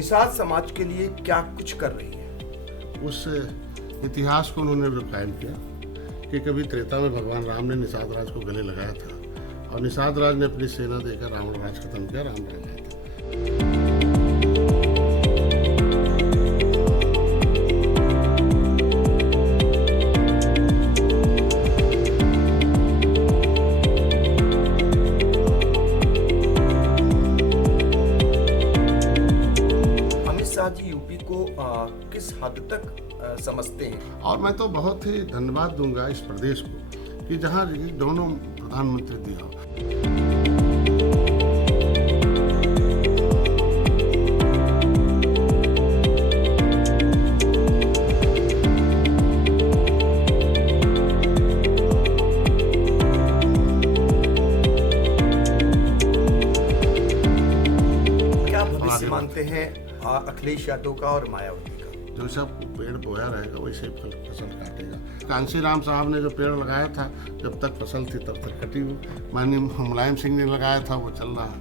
निषाद समाज के लिए क्या कुछ कर रही है। उस इतिहास को उन्होंने जो कायम किया कि कभी त्रेता में भगवान राम ने निषाद राज को गले लगाया था और निषाद राज ने अपनी सेना देकर रावण राज खत्म किया, राम राज आया था। जी यूपी को किस हद तक समझते हैं। और मैं तो बहुत ही धन्यवाद दूंगा इस प्रदेश को कि जहां दोनों प्रधानमंत्री दिया। क्या भविष्य मानते हैं अखिलेश यादव का और मायावती का? जो सब पेड़ बोया रहेगा वैसे फसल काटेगा। कांसी राम साहब ने जो पेड़ लगाया था, जब तक फसल थी तब तक कटी हुई। माननीय मुलायम सिंह ने लगाया था, वो चल रहा है।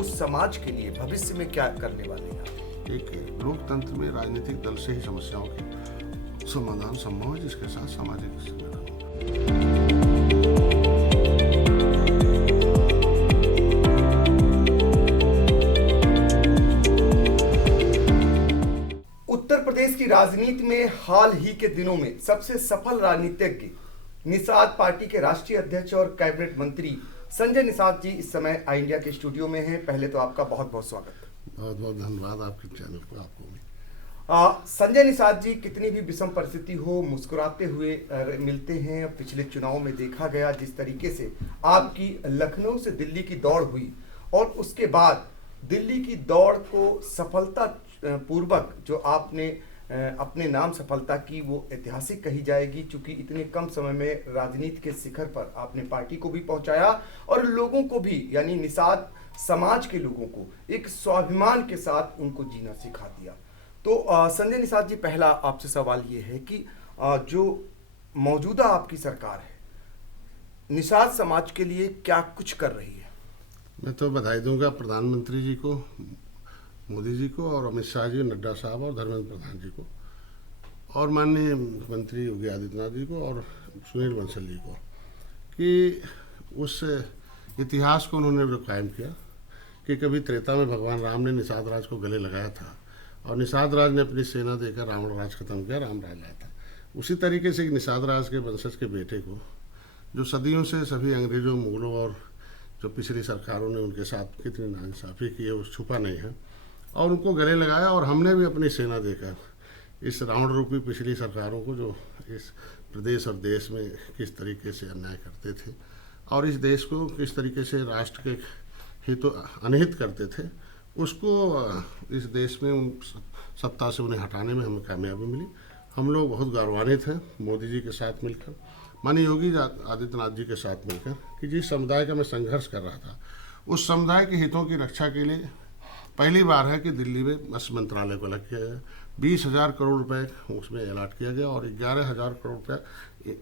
उस समाज के लिए भविष्य में क्या करने वाले हैं? एक लोकतंत्र में राजनीतिक दल से ही समस्याओं के समाधान संभव है, जिसके साथ सामाजिक संगठन। उत्तर प्रदेश की राजनीति में हाल ही के दिनों में सबसे सफल राजनीतिज्ञ निषाद पार्टी के राष्ट्रीय अध्यक्ष और कैबिनेट मंत्री संजय निषाद जी इस समय आई इंडिया के स्टूडियो में हैं। पहले तो आपका बहुत बहुत स्वागत। बहुत बहुत धन्यवाद आपके चैनल को, आपको भी। संजय निषाद जी, कितनी भी विषम परिस्थिति हो मुस्कुराते हुए मिलते हैं। पिछले चुनाव में देखा गया जिस तरीके से आपकी लखनऊ से दिल्ली की दौड़ हुई और उसके बाद दिल्ली की दौड़ को सफलता पूर्वक जो आपने अपने नाम सफलता की, वो ऐतिहासिक कही जाएगी, क्योंकि इतने कम समय में राजनीति के शिखर पर आपने पार्टी को भी पहुंचाया और लोगों को भी, यानी निषाद समाज के लोगों को एक स्वाभिमान के साथ उनको जीना सिखा दिया। तो संजय निषाद जी, पहला आपसे सवाल ये है कि जो मौजूदा आपकी सरकार है निषाद समाज के लिए क्या कुछ कर रही है। मैं तो बधाई दूंगा प्रधानमंत्री जी को, मोदी जी को, और अमित शाह जी, नड्डा साहब और धर्मेंद्र प्रधान जी को, और माननीय मुख्यमंत्री योगी आदित्यनाथ जी को और सुनील बंसल जी को, कि उस इतिहास को उन्होंने जो कायम किया कि कभी त्रेता में भगवान राम ने निषाद राज को गले लगाया था और निषाद राज ने अपनी सेना देकर रावण राज खत्म किया, राम राज आया था। उसी तरीके से निषाद राज के वंशज के बेटे को, जो सदियों से सभी अंग्रेजों, मुगलों और जो पिछली सरकारों ने उनके साथ कितनी नाइंसाफ़ी की है, वो छुपा नहीं है, और उनको गले लगाया। और हमने भी अपनी सेना देकर इस रावण रूपी पिछली सरकारों को, जो इस प्रदेश और देश में किस तरीके से अन्याय करते थे और इस देश को किस तरीके से राष्ट्र के हितों अनहित करते थे, उसको इस देश में उन सत्ता से उन्हें हटाने में हमें कामयाबी मिली। हम लोग बहुत गौरवान्वित हैं मोदी जी के साथ मिलकर, माननीय योगी आदित्यनाथ जी के साथ मिलकर, कि जिस समुदाय का मैं संघर्ष कर रहा था उस समुदाय के हितों की रक्षा के लिए पहली बार है कि दिल्ली में मत्स्य मंत्रालय को अलग किया गया। 20,000 करोड़ रुपए उसमें अलॉट किया गया और 11,000 करोड़ रुपये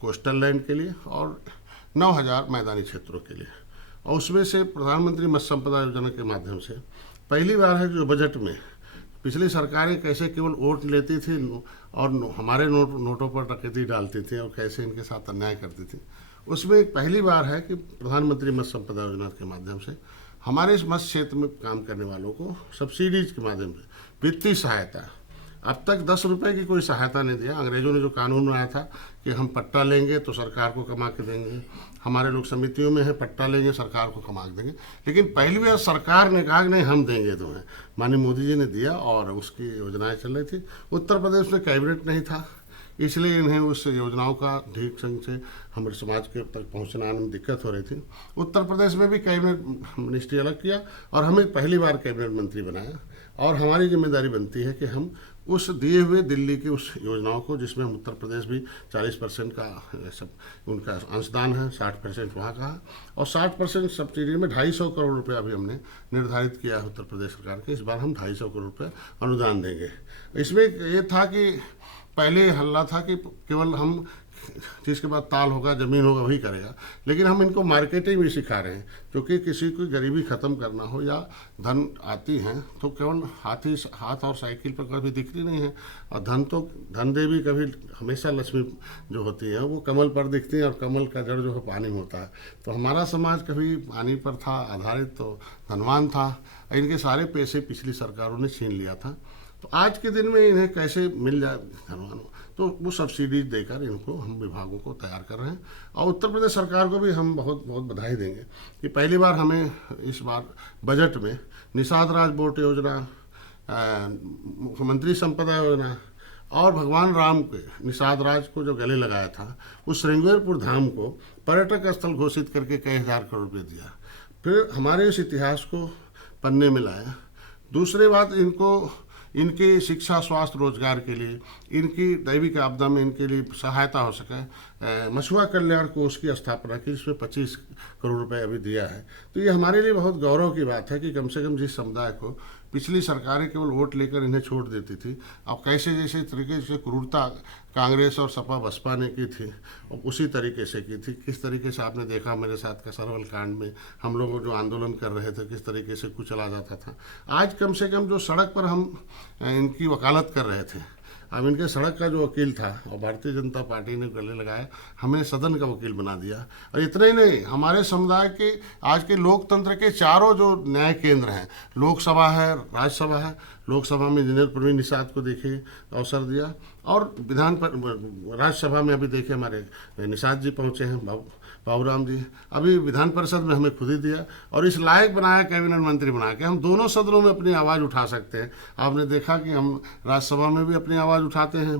कोस्टल लैंड के लिए और 9,000 मैदानी क्षेत्रों के लिए। और उसमें से प्रधानमंत्री मत्स्य संपदा योजना के माध्यम से पहली बार है जो बजट में पिछली सरकारें कैसे केवल वोट लेती थी और हमारे नोटों पर डकैती डालती थी और कैसे इनके साथ अन्याय करती थी, उसमें एक पहली बार है कि प्रधानमंत्री मत्स्य संपदा योजना के माध्यम से हमारे इस मत्स्य क्षेत्र में काम करने वालों को सब्सिडीज के माध्यम से वित्तीय सहायता। अब तक 10 रुपये की कोई सहायता नहीं दिया। अंग्रेजों ने जो कानून बनाया था कि हम पट्टा लेंगे तो सरकार को कमा के देंगे, हमारे लोग समितियों में है, पट्टा लेंगे सरकार को कमा के देंगे, लेकिन पहली बार सरकार ने कहा कि नहीं हम देंगे तुम्हें। माननीय मोदी जी ने दिया और उसकी योजनाएं चल रही थी। उत्तर प्रदेश में कैबिनेट नहीं था, इसलिए इन्हें उस योजनाओं का ठीक संग से हमारे समाज के तक पहुँचने में दिक्कत हो रही थी। उत्तर प्रदेश में भी कैबिनेट मिनिस्ट्री अलग किया और हमें पहली बार कैबिनेट मंत्री बनाया और हमारी जिम्मेदारी बनती है कि हम उस दिए हुए दिल्ली की उस योजनाओं को, जिसमें हम उत्तर प्रदेश भी 40% का सब उनका अंशदान है, 60% वहाँ का है, और 60% सब्सिडी में 250 करोड़ रुपये अभी हमने निर्धारित किया है उत्तर प्रदेश सरकार के। इस बार हम 250 करोड़ रुपये अनुदान देंगे। इसमें ये था कि पहले हल्ला था कि केवल हम जिसके बाद ताल होगा, ज़मीन होगा, वही करेगा, लेकिन हम इनको मार्केटिंग भी सिखा रहे हैं, क्योंकि किसी को गरीबी ख़त्म करना हो या धन आती हैं तो केवल हाथ और साइकिल पर कभी दिखती नहीं है, और धन देवी कभी हमेशा लक्ष्मी जो होती है वो कमल पर दिखती है, और कमल का जड़ जो है पानी में होता है। तो हमारा समाज कभी पानी पर था आधारित, तो धनवान था। इनके सारे पैसे पिछली सरकारों ने छीन लिया था, तो आज के दिन में इन्हें कैसे मिल जाए धनवान, तो वो सब्सिडी देकर इनको हम विभागों को तैयार कर रहे हैं। और उत्तर प्रदेश सरकार को भी हम बहुत बहुत बधाई देंगे कि पहली बार हमें इस बार बजट में निषाद राज बोट योजना, मुख्यमंत्री संपदा योजना और भगवान राम के निषाद राज को जो गले लगाया था, उस श्रृंगेरपुर धाम को पर्यटक स्थल घोषित करके कई हज़ार करोड़ रुपये दिया। फिर हमारे इस इतिहास को पन्ने में लाया। दूसरी बात, इनको इनकी शिक्षा, स्वास्थ्य, रोजगार के लिए, इनकी दैविक आपदा में इनके लिए सहायता हो सके, मछुआ कल्याण कोष की स्थापना की, इसमें 25 करोड़ रुपए अभी दिया है। तो ये हमारे लिए बहुत गौरव की बात है कि कम से कम जिस समुदाय को पिछली सरकारें केवल वोट लेकर इन्हें छोड़ देती थी, अब कैसे जैसे तरीके से क्रूरता कांग्रेस और सपा बसपा ने की थी, और उसी तरीके से की थी। किस तरीके से आपने देखा मेरे साथ का सरवल कांड में हम लोग जो आंदोलन कर रहे थे, किस तरीके से कुचला जाता था। आज कम से कम जो सड़क पर हम इनकी वकालत कर रहे थे, अब इनके सड़क का जो वकील था, और भारतीय जनता पार्टी ने गले लगाया, हमें सदन का वकील बना दिया। और इतना ही नहीं, हमारे समुदाय के आज के लोकतंत्र के चारों जो न्याय केंद्र हैं, लोकसभा है, राज्यसभा है, लोकसभा में इंजीनियर प्रवीण निषाद को देखिए अवसर दिया, और राज्यसभा में अभी देखिए हमारे निषाद जी पहुँचे हैं, बाबूराम जी, अभी विधान परिषद में हमें खुद ही दिया, और इस लायक बनाया कैबिनेट मंत्री बना के हम दोनों सदनों में अपनी आवाज़ उठा सकते हैं। आपने देखा कि हम राज्यसभा में भी अपनी आवाज़ उठाते हैं,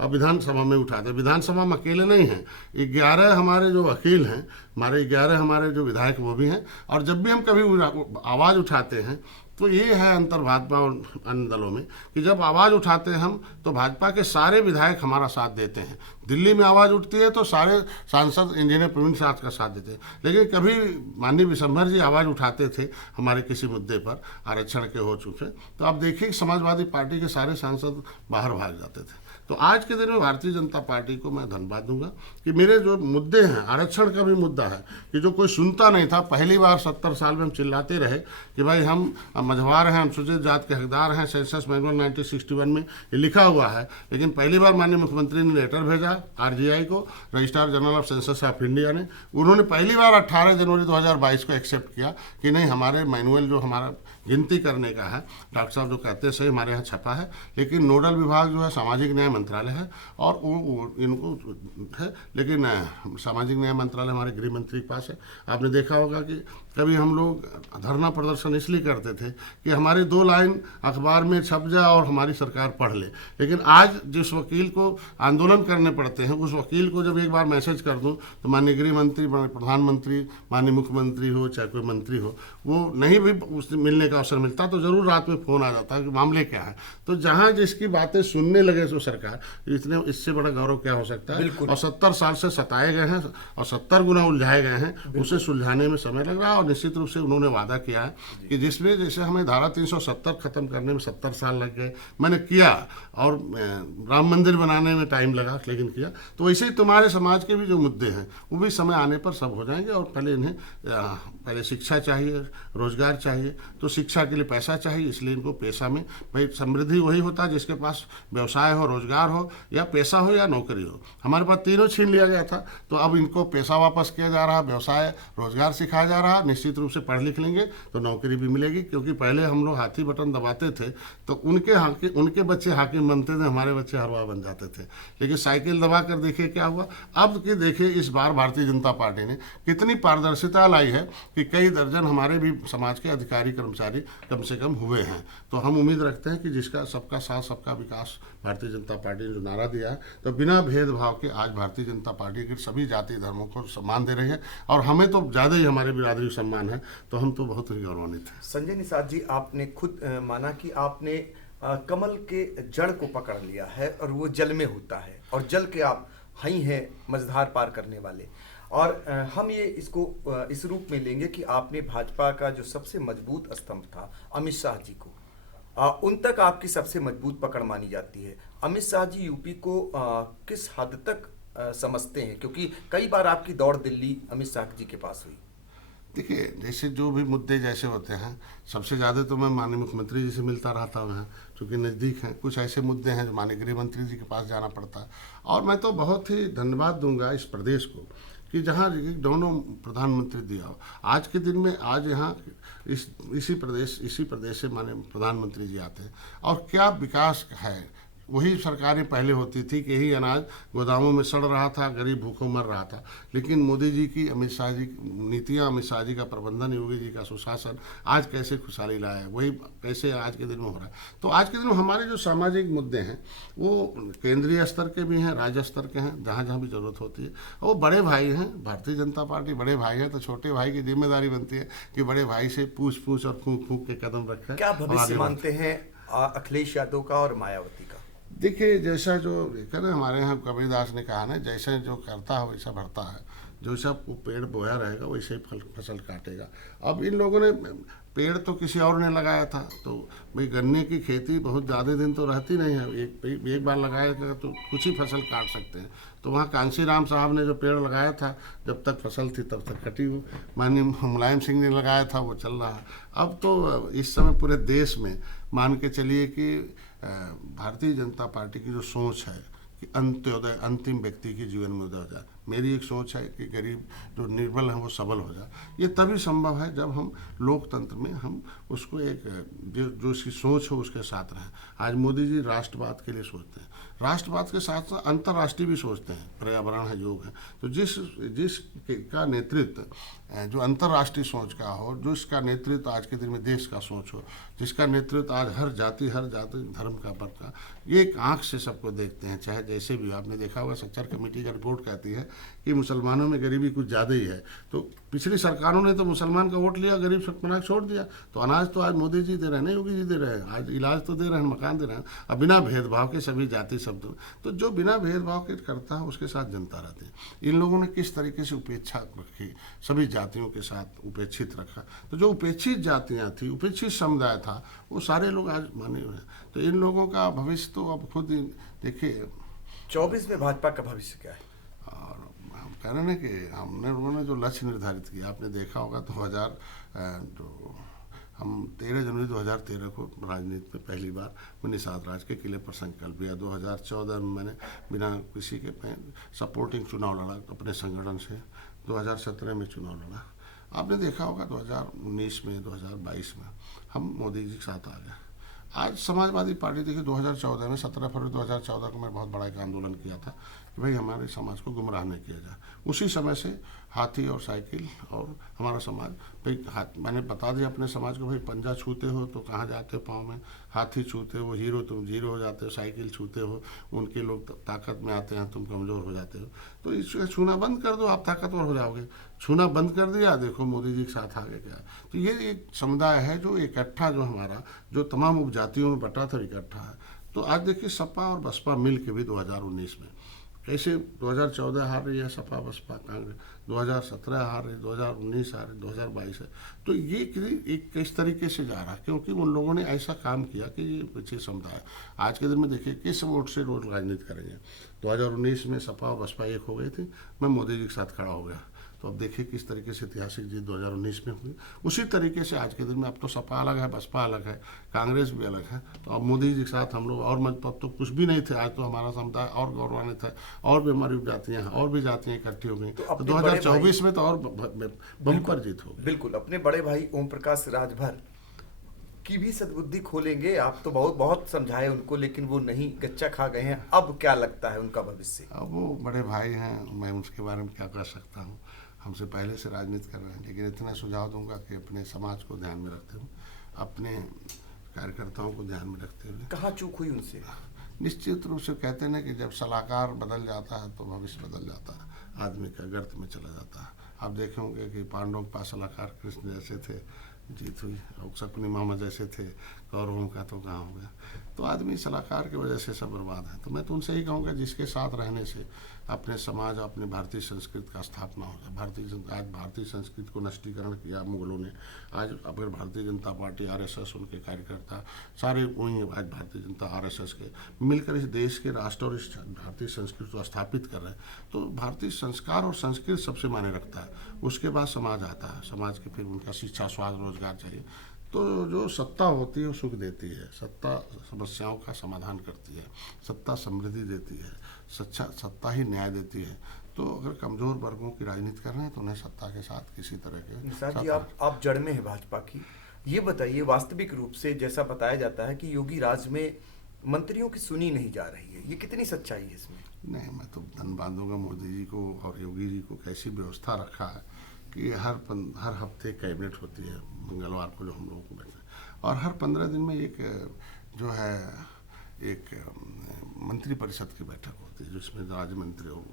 अब विधानसभा में उठाते हैं। विधानसभा में अकेले नहीं हैं, 11 हमारे जो वकील हैं, हमारे 11 हमारे जो विधायक वो भी हैं, और जब भी हम कभी आवाज़ उठाते हैं तो ये है अंतर भाजपा और अन्य दलों में कि जब आवाज़ उठाते हैं हम तो भाजपा के सारे विधायक हमारा साथ देते हैं। दिल्ली में आवाज़ उठती है तो सारे सांसद इंजीनियर प्रवीण निषाद का साथ देते हैं, लेकिन कभी माननीय विशंभर जी आवाज़ उठाते थे हमारे किसी मुद्दे पर, आरक्षण के हो चुके, तो आप देखिए समाजवादी पार्टी के सारे सांसद बाहर भाग जाते थे। तो आज के दिन में भारतीय जनता पार्टी को मैं धन्यवाद दूंगा कि मेरे जो मुद्दे हैं, आरक्षण का भी मुद्दा है कि जो कोई सुनता नहीं था। पहली बार 70 साल में हम चिल्लाते रहे कि भाई हम मझवार हैं, अनुसूचित जात के हकदार हैं, सेंसस मैनुअल 1961 में ये लिखा हुआ है, लेकिन पहली बार माननीय मुख्यमंत्री ने लेटर भेजा RGI को, registrar general of census of India ने, उन्होंने पहली बार 18 जनवरी 2022 को एक्सेप्ट किया कि नहीं, हमारे मैनुअल जो हमारा गिनती करने का है, डॉक्टर साहब जो कहते हैं सही हमारे यहाँ छपा है, लेकिन नोडल विभाग जो है सामाजिक न्याय मंत्रालय है, और वो इनको है, लेकिन सामाजिक न्याय मंत्रालय हमारे गृह मंत्री के पास है। आपने देखा होगा कि कभी हम लोग धरना प्रदर्शन इसलिए करते थे कि हमारी 2 लाइन अखबार में छप जाए और हमारी सरकार पढ़ ले, लेकिन आज जिस वकील को आंदोलन करने पड़ते हैं, उस वकील को जब एक बार मैसेज कर दूं तो माननीय गृह मंत्री, प्रधानमंत्री, माननीय मुख्यमंत्री हो चाहे कोई मंत्री हो, वो नहीं भी उससे मिलने का अवसर मिलता तो ज़रूर रात में फ़ोन आ जाता है कि मामले क्या है। तो जहाँ जिसकी बातें सुनने लगे तो सरकार, इतने इससे बड़ा गौरव क्या हो सकता है। और 70 साल से सताए गए हैं और 70 गुना उलझाए गए हैं, उसे सुलझाने में समय लग रहा है। और निश्चित रूप से उन्होंने वादा किया है कि जिसमें जैसे हमें धारा 370 खत्म करने में 70 साल लग गए, मैंने किया, और राम मंदिर बनाने में टाइम लगा, लेकिन किया। तो वैसे ही तुम्हारे समाज के भी जो मुद्दे हैं वो भी समय आने पर सब हो जाएंगे। और पहले शिक्षा चाहिए, रोजगार चाहिए, तो शिक्षा के लिए पैसा चाहिए, इसलिए इनको पैसा में, भाई समृद्धि वही होता है जिसके पास व्यवसाय हो, रोजगार हो, या पैसा हो या नौकरी हो। हमारे पास तीनों छीन लिया गया था, तो अब इनको पैसा वापस किया जा रहा है, व्यवसाय रोजगार सिखाया जा रहा है। निश्चित रूप से पढ़ लिख लेंगे तो नौकरी भी मिलेगी, क्योंकि पहले हम लोग हाथी बटन दबाते थे तो उनके बच्चे हाकिम बनते थे, हमारे बच्चे हरवा बन जाते थे। लेकिन साइकिल दबा कर देखिए क्या हुआ। अब कि देखिए इस बार भारतीय जनता पार्टी ने कितनी पारदर्शिता लाई है कि कई दर्जन हमारे भी समाज के अधिकारी कर्मचारी कम से कम हुए हैं। तो हम उम्मीद रखते हैं कि जिसका सबका साथ सबका विकास भारतीय जनता पार्टी ने जो नारा दिया है, तो बिना भेदभाव के आज भारतीय जनता पार्टी के सभी जाति धर्मों को सम्मान दे रही है, और हमें तो ज़्यादा ही हमारे बिरादरी सम्मान है, तो हम तो बहुत ही गौरवान्वित हैं। संजय निषाद जी, आपने खुद माना कि आपने कमल के जड़ को पकड़ लिया है और वो जल में होता है, और जल के आप हई हैं मझधार पार करने वाले। और हम ये इसको इस रूप में लेंगे कि आपने भाजपा का जो सबसे मजबूत स्तंभ था अमित शाह जी को, उन तक आपकी सबसे मजबूत पकड़ मानी जाती है। अमित शाह जी यूपी को किस हद तक समझते हैं, क्योंकि कई बार आपकी दौड़ दिल्ली अमित शाह जी के पास हुई। देखिए, जैसे जो भी मुद्दे जैसे होते हैं, सबसे ज़्यादा तो मैं माननीय मुख्यमंत्री जी से मिलता रहता हूँ यहाँ, क्योंकि नज़दीक हैं। कुछ ऐसे मुद्दे हैं जो माननीय गृह मंत्री जी के पास जाना पड़ता है। और मैं तो बहुत ही धन्यवाद दूंगा इस प्रदेश को कि जहाँ दोनों प्रधानमंत्री दिया हो। आज के दिन में आज यहाँ इसी प्रदेश से माननीय प्रधानमंत्री जी आते हैं, और क्या विकास है। वही सरकारें पहले होती थी कि यही अनाज गोदामों में सड़ रहा था, गरीब भूखों मर रहा था। लेकिन मोदी जी की, अमित शाह जी की नीतियाँ, अमित शाह जी का प्रबंधन, योगी जी का सुशासन आज कैसे खुशहाली लाया है, वही कैसे आज के दिन में हो रहा है। तो आज के दिन में हमारे जो सामाजिक मुद्दे हैं वो केंद्रीय स्तर के भी हैं, राज्य स्तर के हैं, जहाँ जहाँ भी जरूरत होती है। वो बड़े भाई हैं, भारतीय जनता पार्टी बड़े भाई है, तो छोटे भाई की जिम्मेदारी बनती है कि बड़े भाई से पूछ और फूंक फूंक के कदम रखें। क्या भविष्य मानते हैं अखिलेश यादव का और मायावती का? देखिए, जैसा जो कहना हमारे यहाँ कबीरदास ने कहा ना, जैसे जो करता है वैसा भरता है। जैसा वो पेड़ बोया रहेगा वैसे ही फसल काटेगा। अब इन लोगों ने पेड़ तो किसी और ने लगाया था, तो भाई गन्ने की खेती बहुत ज़्यादा दिन तो रहती नहीं है, एक बार लगाएगा तो कुछ ही फसल काट सकते हैं। तो वहाँ कांसी राम साहब ने जो पेड़ लगाया था, जब तक फसल थी तब तक कटी हो। माननीय मुलायम सिंह ने लगाया था, वो चल रहा है। अब तो इस समय पूरे देश में मान के चलिए कि भारतीय जनता पार्टी की जो सोच है कि अंत्योदय, अंतिम व्यक्ति के जीवन में उदय हो जाए। मेरी एक सोच है कि गरीब जो निर्बल है वो सबल हो जाए। ये तभी संभव है जब हम लोकतंत्र में हम उसको एक जो उसकी सोच हो उसके साथ रहें। आज मोदी जी राष्ट्रवाद के लिए सोचते हैं, राष्ट्रवाद के साथ साथ अंतर्राष्ट्रीय भी सोचते हैं, पर्यावरण है, योग है। तो जिस का नेतृत्व जो अंतर्राष्ट्रीय सोच का हो, जिसका नेतृत्व आज के दिन में देश का सोच हो, जिसका नेतृत्व आज हर जाति धर्म का वर्ग का, ये एक आँख से सबको देखते हैं, चाहे जैसे भी। आपने देखा होगा सच्चर कमेटी का रिपोर्ट कहती है कि मुसलमानों में गरीबी कुछ ज़्यादा ही है। तो पिछली सरकारों ने तो मुसलमान का वोट लिया, गरीब सब बना छोड़ दिया। तो अनाज तो आज मोदी जी दे रहे हैं, नहीं योगी जी दे रहे हैं, आज इलाज तो दे रहे हैं, मकान दे रहे हैं। अब बिना भेदभाव के सभी जाति शब्द, तो जो बिना भेदभाव के करता है उसके साथ जनता रहती है। इन लोगों ने किस तरीके से उपेक्षा रखी, सभी जातियों के साथ उपेक्षित रखा। तो जो उपेक्षित जातियाँ थी, उपेक्षित समुदाय था, वो सारे लोग आज माने हुए हैं। तो इन लोगों का भविष्य तो अब खुद देखिए। 24 में भाजपा का भविष्य क्या है? और हम कह रहे हैं कि उन्होंने जो लक्ष्य निर्धारित किया, आपने देखा होगा 2000 जो हम 13 जनवरी 2013 को राजनीति में पहली बार निषाद राज के किले पर संकल्प लिया। 2014 में मैंने बिना किसी के सपोर्टिंग चुनाव लड़ा अपने संगठन से। 2017 में चुनाव लड़ा। आपने देखा होगा 2019 में, 2022 में हम मोदी जी के साथ आ गए। आज समाजवादी पार्टी, देखिए 2014 में 17 फरवरी 2014 को मैं बहुत बड़ा एक आंदोलन किया था कि भाई हमारे समाज को गुमराह नहीं किया जाए। उसी समय से हाथी और साइकिल और हमारा समाज भाई मैंने बता दिया अपने समाज को, भाई पंजा छूते हो तो कहाँ जाते हो पाँव में, हाथी छूते हो वो हीरो, तुम जीरो हो जाते हो, साइकिल छूते हो उनके लोग ताकत में आते हैं, तुम कमज़ोर हो जाते हो। तो इसको छूना बंद कर दो, आप ताकतवर हो जाओगे। छूना बंद कर दिया, देखो मोदी जी के साथ आगे गया। तो ये एक समुदाय है जो इकट्ठा, जो हमारा जो तमाम उपजातियों में बटा था इकट्ठा है। तो आज देखिए सपा और बसपा मिल के भी 2019 में कैसे 2014 हार रही है सपा बसपा कांग्रेस, 2017 हार रही, 2019 हार रही, 2022 है। तो ये एक किस तरीके से जा रहा है, क्योंकि उन लोगों ने ऐसा काम किया कि ये पीछे समुदाय। आज के दिन में देखिए किस वोट से रोज राजनीति करेंगे। 2019 में सपा और बसपा एक हो गई थी, मैं मोदी जी के साथ खड़ा हो गया। तो अब देखिए किस तरीके से ऐतिहासिक जीत 2019 में हुई। उसी तरीके से आज के दिन में अब तो सपा अलग है, बसपा अलग है, कांग्रेस भी अलग है। तो अब मोदी जी के साथ हम लोग और अब तो कुछ भी नहीं थे। आज तो हमारा समुदाय और गौरवान्वित है, और भी हमारी जातियाँ हैं, और भी जातियाँ इकट्ठी हो गई। तो 2024 में तो और बम्पर जीत होगी। बिल्कुल। अपने बड़े भाई ओम प्रकाश राजभर की भी सद्बुद्धि खोलेंगे। आप तो बहुत समझाए उनको, लेकिन वो नहीं, गच्चा खा गए हैं। अब क्या लगता है उनका भविष्य? अब वो बड़े भाई हैं, मैं उसके बारे में क्या कर सकता हूँ। हमसे पहले से राजनीति कर रहे हैं, लेकिन इतना सुझाव दूंगा कि अपने समाज को ध्यान में रखते हुए, अपने कार्यकर्ताओं को ध्यान में रखते हुए। कहाँ चूक हुई उनसे? निश्चित रूप से कहते हैं कि जब सलाहकार बदल जाता है तो भविष्य बदल जाता है, आदमी का गर्त में चला जाता है। आप देखेंगे कि पांडवों के पास सलाहकार कृष्ण जैसे थे, जीत हुई। और शकुनी मामा जैसे थे, कौरवों का तो कहाँ हो गया। तो आदमी सलाहकार की वजह से सब बर्बाद है। तो मैं तो उनसे ही कहूँगा जिसके साथ रहने से अपने समाज, अपने भारतीय संस्कृति का स्थापना हो जाए। आज भारतीय संस्कृति को नष्टीकरण किया मुगलों ने। आज अगर भारतीय जनता पार्टी, आरएसएस, उनके कार्यकर्ता सारे वहीं आज भारतीय जनता आरएसएस के मिलकर इस देश के राष्ट्र और इस भारतीय संस्कृति को स्थापित कर रहे हैं। तो भारतीय संस्कार और संस्कृति सबसे मायने रखता है। उसके बाद समाज आता है। समाज के फिर उनका शिक्षा, स्वास्थ्य, रोजगार चाहिए। तो जो सत्ता होती है वो सुख देती है, सत्ता समस्याओं का समाधान करती है, सत्ता समृद्धि देती है, सत्ता ही न्याय देती है। तो अगर कमज़ोर वर्गों की राजनीति कर रहे हैं तो उन्हें सत्ता के साथ किसी तरह के निषाद जी, आप जड़ में है भाजपा की, ये बताइए वास्तविक रूप से जैसा बताया जाता है कि योगी राज में मंत्रियों की सुनी नहीं जा रही है, ये कितनी सच्चाई है इसमें? नहीं, मैं तो धन्यवाद दूंगा मोदी जी को और योगी जी को, कैसी व्यवस्था रखा है कि हर हफ्ते कैबिनेट होती है, मंगलवार को जो हम लोगों को बैठना, और हर 15 दिन में एक जो है एक मंत्री परिषद की बैठक होती है जिसमें राज्य मंत्री और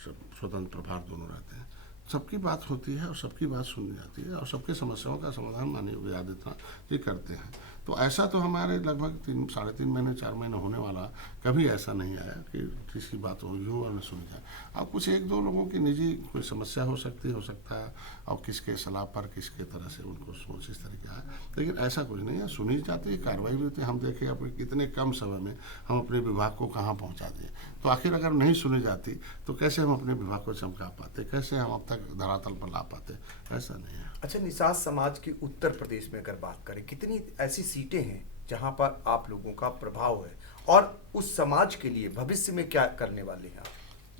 स्वतंत्र प्रभार दोनों रहते हैं। सबकी बात होती है और सबकी बात सुनी जाती है और सबके समस्याओं का समाधान माननीय योगी आदित्यनाथ जी करते हैं। तो ऐसा तो हमारे लगभग 3-3.5 महीने 4 महीने होने वाला, कभी ऐसा नहीं आया कि किसी बात हो यूँ और न सुनी जाए। अब कुछ 1-2 लोगों की निजी कोई समस्या हो सकता है और किसके सलाह पर किसके तरह से उनको सोच इस तरीके है, लेकिन ऐसा कुछ नहीं है। सुनी जाती है, कार्रवाई भी होती है। हम देखें अपने कितने कम समय में हम अपने विभाग को कहाँ पहुँचा दिए। तो आखिर अगर नहीं सुनी जाती तो कैसे हम अपने विभाग को चमका पाते, कैसे हम अब तक धरातल पर ला पाते? ऐसा नहीं है। अच्छा, निषाद समाज की उत्तर प्रदेश में अगर बात करें, कितनी ऐसी सीटें हैं जहां पर आप लोगों का प्रभाव है और उस समाज के लिए भविष्य में क्या करने वाले हैं आप?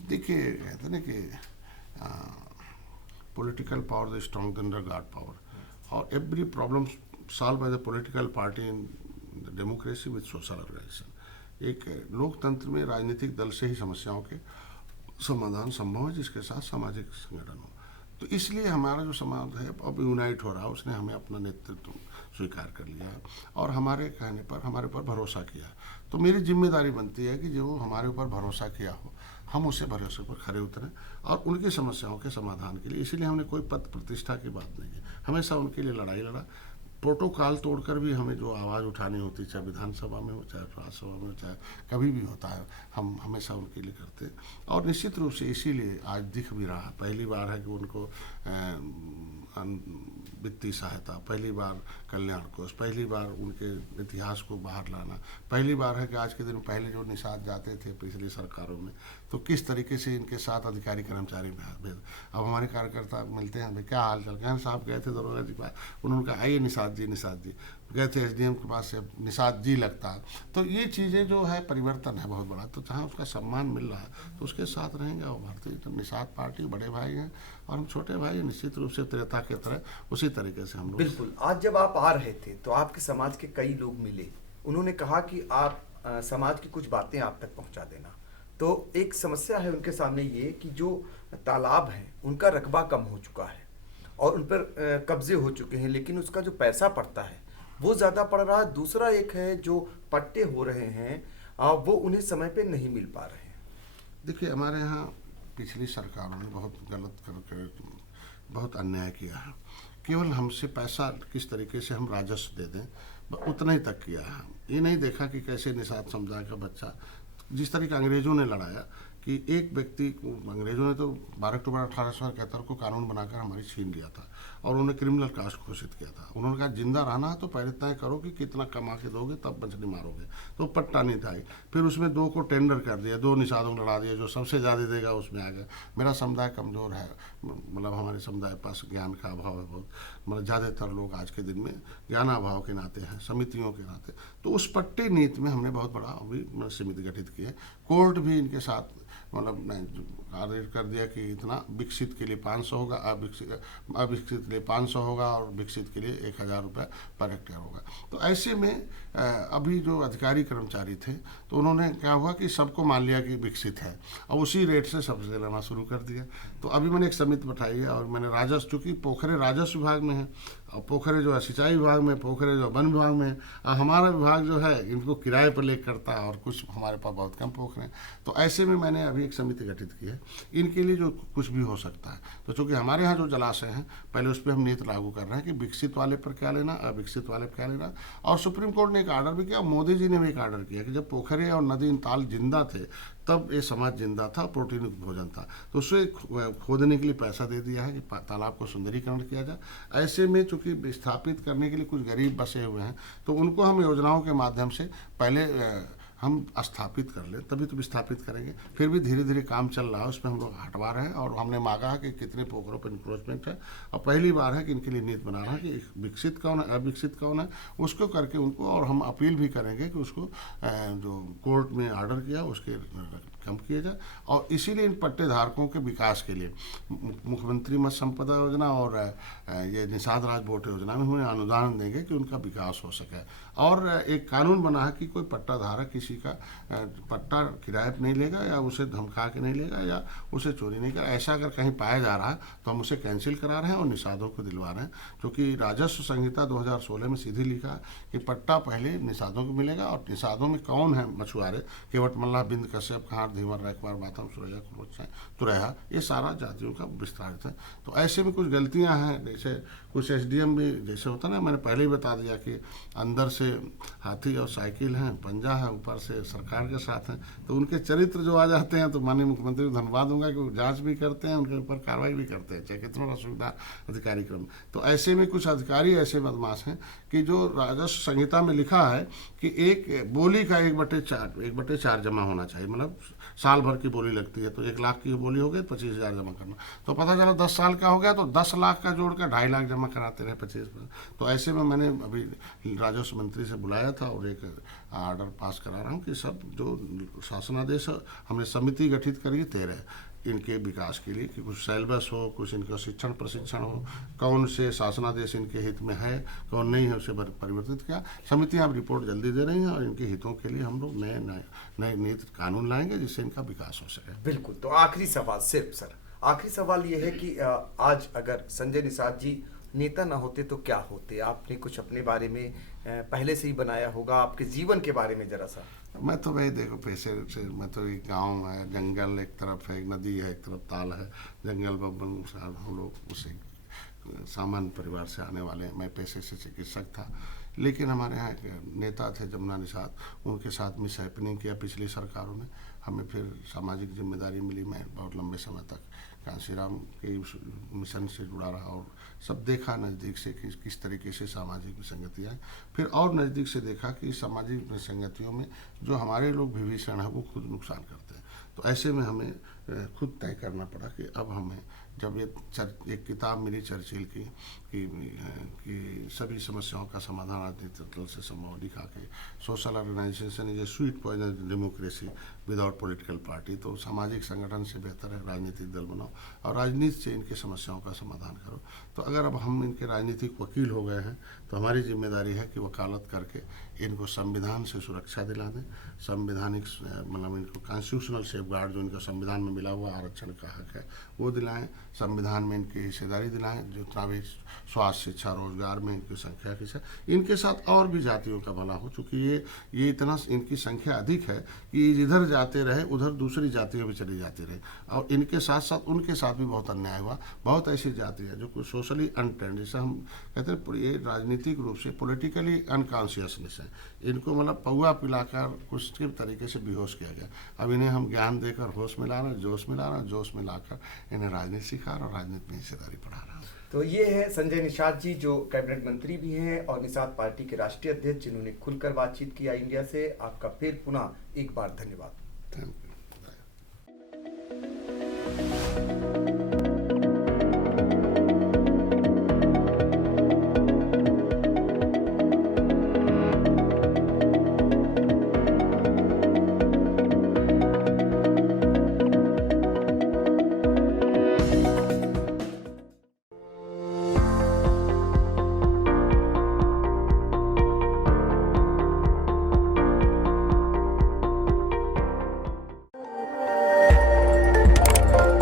देखिए, कहते हैं ना कि political power is strong than the god power, और every problem solve by the political party in democracy with social organisation. एक लोकतंत्र में राजनीतिक दल से ही समस्याओं के समाधान संभव है, जिसके साथ सामाजिक संगठन हो। तो इसलिए हमारा जो समाज है अब यूनाइट हो रहा है, उसने हमें अपना नेतृत्व स्वीकार कर लिया है और हमारे कहने पर हमारे ऊपर भरोसा किया। तो मेरी जिम्मेदारी बनती है कि जो हमारे ऊपर भरोसा किया हो, हम उससे भरोसे पर खरे उतरें और उनकी समस्याओं के समाधान के लिए। इसीलिए हमने कोई पद प्रतिष्ठा की बात नहीं की, हमेशा उनके लिए लड़ाई लड़ा। प्रोटोकॉल तोड़कर भी हमें जो आवाज़ उठानी होती, चाहे विधानसभा में हो, चाहे राज्यसभा में हो, चाहे कभी भी होता है, हम हमेशा उनके लिए करते हैं। और निश्चित रूप से इसीलिए आज दिख भी रहा, पहली बार है कि उनको वित्तीय सहायता, पहली बार कल्याण कोष, पहली बार उनके इतिहास को बाहर लाना, पहली बार है कि आज के दिन पहले जो निषाद जाते थे पिछली सरकारों में, तो किस तरीके से इनके साथ अधिकारी कर्मचारी भेद। अब हमारे कार्यकर्ता मिलते हैं, भाई क्या हाल चाल, कहन साहब गए थे दरोगा जी पास, उन्होंने कहा आइए निषाद जी गए थे एसडीएम के पास से निषाद जी लगता है। तो ये चीज़ें जो है परिवर्तन है बहुत बड़ा। तो जहाँ उसका सम्मान मिल रहा है तो उसके साथ रहेंगे। और भारतीय निषाद पार्टी बड़े भाई हैं और हम छोटे भाई हैं, निश्चित रूप से त्रेता के तरह उसी तरीके से हम लोग। बिल्कुल। आज जब आप आ रहे थे तो आपके समाज के कई लोग मिले, उन्होंने कहा कि आप समाज की कुछ बातें आप तक पहुँचा देना। तो एक समस्या है उनके सामने ये कि जो तालाब हैं उनका रकबा कम हो चुका है और उन पर कब्जे हो चुके हैं, लेकिन उसका जो पैसा पड़ता है वो ज़्यादा पड़ रहा है। दूसरा एक है जो पट्टे हो रहे हैं वो उन्हें समय पे नहीं मिल पा रहे हैं। देखिए, हमारे यहाँ पिछली सरकारों ने बहुत गलत कर बहुत अन्याय किया है। केवल हमसे पैसा किस तरीके से हम राजस्व दे दें उतना ही तक किया है। ये नहीं देखा कि कैसे निषाद समुदाय का बच्चा, जिस तरीके अंग्रेज़ों ने लड़ाया कि एक व्यक्ति को, अंग्रेज़ों ने तो 12 अक्टूबर 1871 को कानून बनाकर हमारी छीन लिया था और उन्होंने क्रिमिनल कास्ट घोषित किया था। उन्होंने कहा जिंदा रहना है तो पहले तय करो कि कितना कमा के दोगे तब मछली मारोगे। तो पट्टा नहीं था। फिर उसमें 2 को टेंडर कर दिया, 2 निषादों लड़ा दिया, जो सबसे ज़्यादा देगा उसमें आ गया। मेरा समुदाय कमज़ोर है, मतलब हमारे समुदाय के पास ज्ञान का अभाव है बहुत, मतलब ज़्यादातर लोग आज के दिन में ज्ञानाभाव के नाते हैं, समितियों के नाते। तो उस पट्टे नीति में हमने बहुत बड़ा अभी समिति गठित की है। कोर्ट भी इनके साथ मतलब आदेश कर दिया कि इतना विकसित के लिए 500 होगा, अविकसित के लिए 500 होगा और विकसित के लिए 1000 रुपये पर हेक्टेयर होगा। तो ऐसे में अभी जो अधिकारी कर्मचारी थे तो उन्होंने क्या हुआ कि सबको मान लिया कि विकसित है और उसी रेट से सब्सिडी लेना शुरू कर दिया। तो अभी मैंने एक समिति बैठाई है और मैंने राजस्व, चूँकि पोखरे राजस्व विभाग में है और पोखरे जो है सिंचाई विभाग में, पोखरे जो वन विभाग में है, और हमारा विभाग जो है इनको किराए पर ले करता है और कुछ हमारे पास बहुत कम पोखरे हैं। तो ऐसे में मैंने अभी एक समिति गठित की है इनके लिए जो कुछ भी हो सकता है। तो चूँकि हमारे यहाँ जो जलाशय हैं पहले उस पर हम नीति लागू कर रहे हैं कि विकसित वाले पर क्या लेना, अविकसित वाले पर क्या लेना। और सुप्रीम कोर्ट ने एक आर्डर भी किया, मोदी जी ने भी एक आर्डर किया कि जब पोखरे और नदी ताल जिंदा थे तब ये समाज जिंदा था, प्रोटीन युक्त भोजन था, तो उसे खोदने के लिए पैसा दे दिया है कि तालाब को सुंदरीकरण किया जाए। ऐसे में चूँकि विस्थापित करने के लिए कुछ गरीब बसे हुए हैं तो उनको हम योजनाओं के माध्यम से पहले हम स्थापित कर लें, तभी तो विस्थापित करेंगे। फिर भी धीरे धीरे काम चल रहा है, उसमें हम लोग हटवा रहे हैं और हमने मांगा है कि कितने पोखरों पर इंक्रोचमेंट है और पहली बार है कि इनके लिए नीति बना रहा है कि विकसित कौन है, अविकसित कौन है, उसको करके उनको, और हम अपील भी करेंगे कि उसको जो कोर्ट में ऑर्डर किया उसके कम किया जाए। और इसीलिए इन पट्टे धारकों के विकास के लिए मुख्यमंत्री मत्स्य संपदा योजना और ये निषाद राज बोट योजना में उन्हें अनुदान देंगे कि उनका विकास हो सके। और एक कानून बना है कि कोई पट्टा धारक किसी का पट्टा किराए पर नहीं लेगा या उसे धमका के नहीं लेगा या उसे चोरी नहीं करेगा। ऐसा अगर कहीं पाया जा रहा है तो हम उसे कैंसिल करा रहे हैं और निषादों को दिलवा रहे हैं, क्योंकि राजस्व संहिता 2016 में सीधे लिखा है कि पट्टा पहले निषादों को मिलेगा। और निषादों में कौन है मछुआरे, केवट मल्लाह, बिंद कश्यप, खार, धीवर, रैकवार, मातम, सुरैया, तुरैया, ये सारा जातियों का विस्तारित है। तो ऐसे में कुछ गलतियां हैं, जैसे कुछ एसडीएम भी जैसे होता ना, मैंने पहले ही बता दिया कि अंदर से हाथी और साइकिल हैं, पंजा है, ऊपर से सरकार के साथ हैं, तो उनके चरित्र जो आ जाते हैं तो माननीय मुख्यमंत्री को धन्यवाद दूंगा कि वो जांच भी करते हैं, उनके ऊपर कार्रवाई भी करते हैं, चाहे कितना सुविधा अधिकारी क्रम। तो ऐसे में कुछ अधिकारी ऐसे बदमाश हैं कि जो राजस्व संहिता में लिखा है कि एक बोली का 1/4 जमा होना चाहिए, मतलब साल भर की बोली लगती है तो 1 लाख की बोली हो गई 25,000 जमा करना, तो पता चला 10 साल का हो गया तो 10 लाख का जोड़कर 2.5 लाख जमा कराते रहे 25%। तो ऐसे में मैंने अभी राजस्व मंत्री से बुलाया था और एक ऑर्डर पास करा रहा हूँ कि सब जो शासनादेश हमने समिति गठित करी 13 इनके विकास के लिए कि कुछ सिलेबस हो, कुछ इनका शिक्षण प्रशिक्षण हो, कौन से शासनादेश इनके हित में है, कौन नहीं है, उसे परिवर्तित किया। समितियाँ अब रिपोर्ट जल्दी दे रही हैं और इनके हितों के लिए हम लोग नए नीति कानून लाएंगे जिससे इनका विकास हो सके। बिल्कुल। तो आखिरी सवाल, सिर्फ सर आखिरी सवाल ये है कि आज अगर संजय निषाद जी नेता ना होते तो क्या होते? आपने कुछ अपने बारे में पहले से ही बनाया होगा, आपके जीवन के बारे में जरा सा। मैं तो भाई देखो पैसे से, मैं तो एक गांव है, जंगल एक तरफ है, एक नदी है, एक तरफ ताल है, जंगल बब्बन, हम लोग उसे सामान्य परिवार से आने वाले हैं। मैं पेशे से चिकित्सक था, लेकिन हमारे यहाँ एक नेता थे जमुना निषाद, उनके साथ मिस हैपनिंग किया पिछली सरकारों ने, हमें फिर सामाजिक जिम्मेदारी मिली। मैं बहुत लंबे समय तक कांशीराम के मिशन से जुड़ा रहा और सब देखा नज़दीक से कि किस तरीके से सामाजिक विसंगतियाँ हैं। फिर और नज़दीक से देखा कि सामाजिक विसंगतियों में जो हमारे लोग विभीषण हैं वो खुद नुकसान करते हैं। तो ऐसे में हमें खुद तय करना पड़ा कि अब हमें, जब ये एक किताब मिली चर्चिल की कि सभी समस्याओं का समाधान राजनीतिक दल से संभव दिखा के, social organization is a sweet poison democracy without political party, तो सामाजिक संगठन से बेहतर है राजनीतिक दल बनाओ और राजनीति से इनकी समस्याओं का समाधान करो। तो अगर अब हम इनके राजनीतिक वकील हो गए हैं तो हमारी जिम्मेदारी है कि वकालत करके इनको संविधान से सुरक्षा दिला दें, संवैधानिक मतलब इनको कॉन्स्टिट्यूशनल सेफगार्ड जो इनका संविधान में मिला हुआ आरक्षण का हक है वो दिलाएं, संविधान में इनकी हिस्सेदारी दिलाएं, जितना भी स्वास्थ्य, शिक्षा, रोजगार में इनकी संख्या की है, इनके साथ और भी जातियों का भला हो, चूँकि ये इतना इनकी संख्या अधिक है कि इधर जाते रहे उधर दूसरी जातियाँ भी चली जाती रहे, और इनके साथ साथ उनके साथ भी बहुत अन्याय हुआ। बहुत ऐसी जाति है जो कुछ सोशली अनट्रेंड, जैसे हम कहते हैं ये राजनीतिक रूप से पॉलिटिकली अनकॉन्शियसनेस है, इनको मतलब पौआ पिलाकर कुछ के तरीके से बेहोश किया गया। अब इन्हें हम ज्ञान देकर होश में ला रहे हैं, जोश में लाकर इन्हें राजनीति सिखा और राजनीति में हिस्सेदारी बढ़ा रहा है। तो ये है संजय निषाद जी, जो कैबिनेट मंत्री भी हैं और निषाद पार्टी के राष्ट्रीय अध्यक्ष, जिन्होंने खुलकर बातचीत किया इंडिया से। आपका फिर पुनः एक बार धन्यवाद।